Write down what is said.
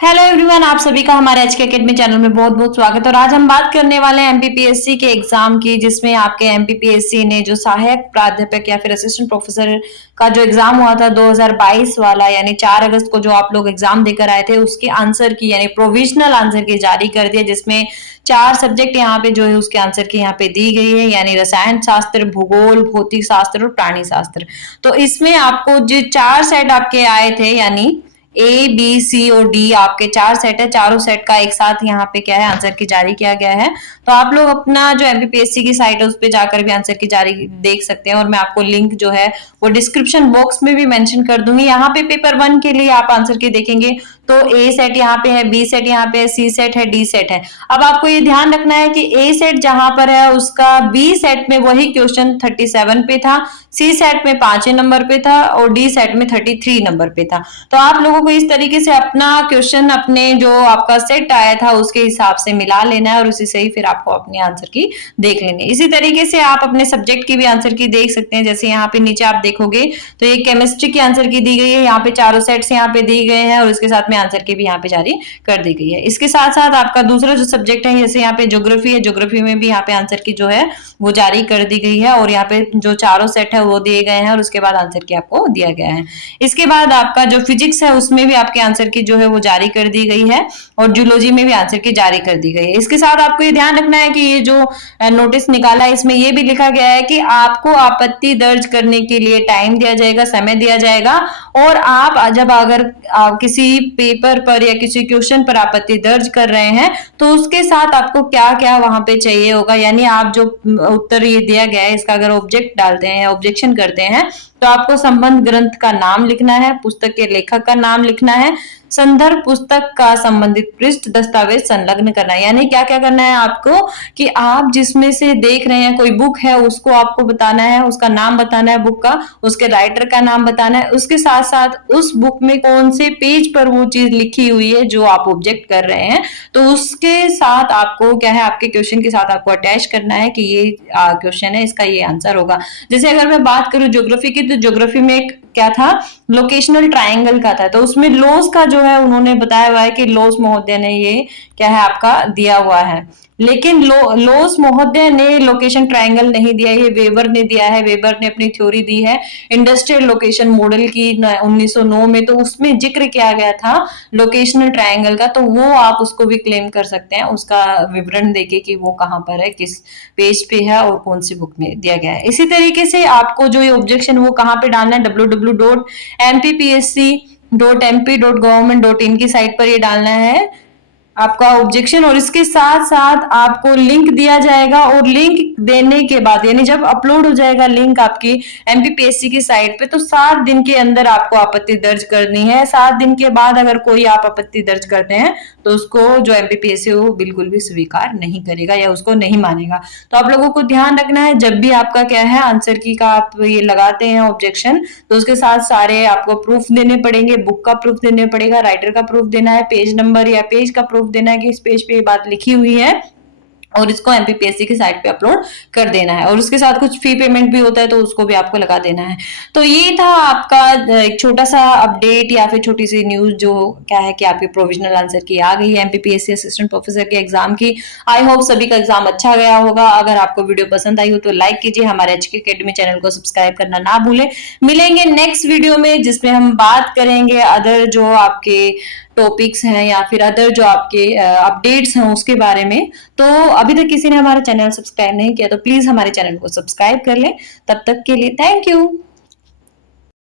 Hello everyone, आप सभी का हमारे एचके एकेडमी चैनल में बहुत बहुत स्वागत है। और आज हम बात करने वाले हैं एमपीपीएससी के एग्जाम की, जिसमें आपके एमपीपीएससी ने जो सहायक प्राध्यापक या फिर असिस्टेंट प्रोफेसर का जो एग्जाम हुआ था 2022 वाला, यानी 4 अगस्त को जो आप लोग एग्जाम देकर आए थे, उसके आंसर की यानी प्रोविजनल आंसर की जारी कर दिया, जिसमें 4 सब्जेक्ट यहाँ पे जो है उसके आंसर की यहाँ पे दी गई है, यानी रसायन शास्त्र, भूगोल, भौतिक शास्त्र और प्राणी शास्त्र। तो इसमें आपको जो 4 सेट आपके आए थे, यानी ए बी सी और डी, आपके 4 सेट है, चारों सेट का एक साथ यहाँ पे क्या है आंसर की जारी किया गया है। तो आप लोग अपना जो एमपीपीएससी की साइट है उस पे जाकर भी आंसर की जारी देख सकते हैं, और मैं आपको लिंक जो है वो डिस्क्रिप्शन बॉक्स में भी मेंशन कर दूंगी। यहाँ पे पेपर 1 के लिए आप आंसर की देखेंगे तो ए सेट यहाँ पे है, बी सेट यहाँ पे है, सी सेट है, डी सेट है। अब आपको ये ध्यान रखना है कि ए सेट जहां पर है उसका बी सेट में वही क्वेश्चन 37 पे था, सी सेट में 5 नंबर पे था और डी सेट में 33 नंबर पे था। तो आप लोगों को इस तरीके से अपना क्वेश्चन अपने जो आपका सेट आया था उसके हिसाब से मिला लेना है, और उसी से ही फिर आपको अपने आंसर की देख लेनी है। इसी तरीके से आप अपने सब्जेक्ट की भी आंसर की देख सकते हैं। जैसे यहाँ पे नीचे आप देखोगे तो ये केमिस्ट्री की आंसर की दी गई है, यहाँ पे चारों सेट्स यहाँ पे दिए गए हैं और इसके साथ में आंसर की भी यहाँ पे जारी कर दी गई है। इसके साथ साथ आपका दूसरा जो सब्जेक्ट है, जैसे यहाँ पे ज्योग्राफी है, ज्योग्राफी में भी यहाँ पे आंसर की जो है वो जारी कर दी गई है, और यहाँ पे जो चारों सेट है वो दिए गए हैं और उसके बाद आंसर की आपको दिया गया है। इसके बाद आपका जो फिजिक्स है उसमें भी आपके आंसर की जो है वो जारी कर दी गई है, और जूलॉजी में भी आंसर की जारी कर दी गई है। इसके साथ आपको ये ध्यान रखना है कि ये जो नोटिस निकाला है इसमें ये भी लिखा गया है कि आपको आपत्ति दर्ज करने के लिए टाइम दिया जाएगा, समय दिया जाएगा, और आप जब अगर किसी पेपर पर या किसी क्वेश्चन पर आपत्ति दर्ज कर रहे हैं तो उसके साथ आपको क्या क्या वहां पे चाहिए होगा, यानी आप जो उत्तर ये दिया गया है इसका अगर ऑब्जेक्ट डालते हैं, ऑब्जेक्शन करते हैं, तो आपको संबंध ग्रंथ का नाम लिखना है, पुस्तक के लेखक का नाम लिखना है, संदर्भ पुस्तक का संबंधित पृष्ठ दस्तावेज संलग्न करना है। यानी क्या क्या करना है आपको कि आप जिसमें से देख रहे हैं कोई बुक है उसको आपको बताना है, उसका नाम बताना है बुक का, उसके राइटर का नाम बताना है, उसके साथ साथ उस बुक में कौन से पेज पर वो चीज लिखी हुई है जो आप ऑब्जेक्ट कर रहे हैं, तो उसके साथ आपको क्या है आपके क्वेश्चन के साथ आपको अटैच करना है कि ये क्वेश्चन है, इसका ये आंसर होगा। जैसे अगर मैं बात करूं ज्योग्राफी की, तो ज्योग्राफी में क्या था, लोकेशनल ट्रायंगल का था, तो उसमें लोस का जो है उन्होंने बताया हुआ है कि लोस महोदय ने ये क्या है आपका दिया हुआ है, लेकिन लोस महोदय ने लोकेशन ट्रायंगल नहीं दिया, ये वेबर ने दिया है। वेबर ने अपनी थ्योरी दी है इंडस्ट्रियल लोकेशन मॉडल की 1909 में, तो उसमें जिक्र किया गया था लोकेशनल ट्रायंगल का, तो वो आप उसको भी क्लेम कर सकते हैं, उसका विवरण देके कि वो कहाँ पर है, किस पेज पे है और कौन सी बुक में दिया गया है। इसी तरीके से आपको जो ये ऑब्जेक्शन वो कहाँ पे डालना है, www.mppsc.mp.government.in की साइट पर ये डालना है आपका ऑब्जेक्शन, और इसके साथ साथ आपको लिंक दिया जाएगा, और लिंक देने के बाद यानी जब अपलोड हो जाएगा लिंक आपकी एमपीपीएससी की साइट पे, तो 7 दिन के अंदर आपको आपत्ति दर्ज करनी है। 7 दिन के बाद अगर कोई आप आपत्ति दर्ज करते हैं तो उसको जो एमपीपीएससी वो बिल्कुल भी स्वीकार नहीं करेगा या उसको नहीं मानेगा। तो आप लोगों को ध्यान रखना है, जब भी आपका क्या है आंसर की का आप ये लगाते हैं ऑब्जेक्शन, तो उसके साथ सारे आपको प्रूफ देने पड़ेंगे, बुक का प्रूफ देने पड़ेगा, राइटर का प्रूफ देना है, पेज नंबर या पेज का प्रूफ देना है कि इस पेज पे ये बात लिखी हुई है, और इसको एमपीपीएससी की साइट पे अपलोड कर देना है, और उसके साथ कुछ फी पेमेंट भी होता है तो उसको भी आपको लगा देना है। तो ये था आपका एक छोटा सा अपडेट या फिर छोटी सी न्यूज, जो क्या है कि आपकी प्रोविजनल आंसर की आ गई है एमपीपीएससी असिस्टेंट प्रोफेसर के एग्जाम की। आई होप सभी का एग्जाम अच्छा गया होगा। अगर आपको वीडियो पसंद आई हो तो लाइक कीजिए, हमारे एचके एकेडमी चैनल को सब्सक्राइब करना ना भूलें। मिलेंगे नेक्स्ट वीडियो में जिसमें हम बात करेंगे अदर जो आपके टॉपिक्स हैं या फिर अदर जो आपके अपडेट्स हैं उसके बारे में। तो अभी तक किसी ने हमारा चैनल सब्सक्राइब नहीं किया तो प्लीज हमारे चैनल को सब्सक्राइब कर लें। तब तक के लिए थैंक यू।